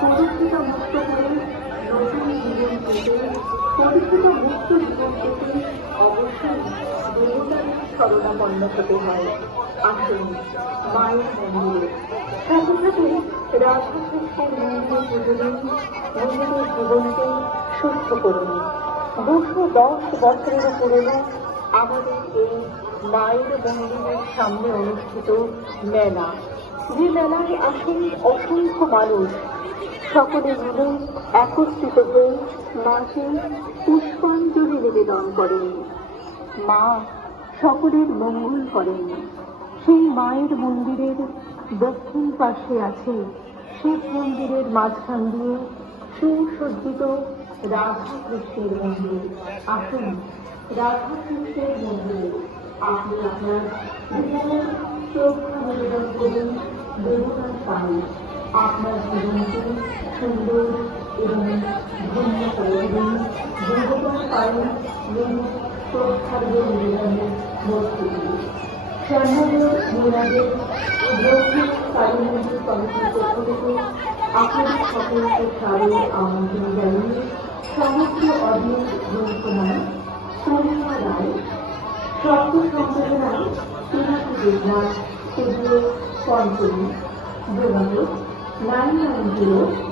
পরিচিত মুক্ত করে নতুন জীবন পেতে, পরিচিত মুক্ত জীবন পেতে অবশ্যই দেবতার শরণাপন্ন হতে হয়। আসুন মায়ের মন্দিরে, সাথে সাথে রাধাকৃষ্ণের মন্দিরে পুজো দিন, নিজেদের জীবনকে সুস্থ করুন। 210 বছরের পুরনো আমাদের এই মায়ের মন্দিরের সামনে অনুষ্ঠিত মেলা, যে মেলায় আসেন অসংখ্য মানুষ, সকলে মিলে একত্রিত হয়ে মাকে পুষ্পাঞ্জলি নিবেদন করেন। মা সকলের মঙ্গল করেন। সেই মায়ের মন্দিরের দক্ষিণ পাশে আছে শিব মন্দিরের মাঝখান দিয়ে সুসজ্জিত রাধাকৃষ্ণের মন্দির। আসুন রাধাকৃষ্ণের মন্দিরে আপনি আপনার জীবনের শ্রদ্ধা নিবেদন করুন, দেবতার পায়ে আপনার জীবনকে সুন্দর এবং ধন্য করে দিন। দেবতার পায়ে শ্রদ্ধার নিবেদনের মধ্যে দিয়ে স্বর্ণদেব মহিলাদের লৌকিক কালী মন্দির কমিটির পক্ষ থেকে আপনাদের সকলকে সাদর আমন্ত্রণ জানিয়ে সমস্ত অডিয়েন্স গ্রন্থমান সোনিয়া রায়, শব্দ সম্পাদনায় পিনাকি দেবনাথ, স্টুডিও পঞ্চমী, যোগাযোগ 990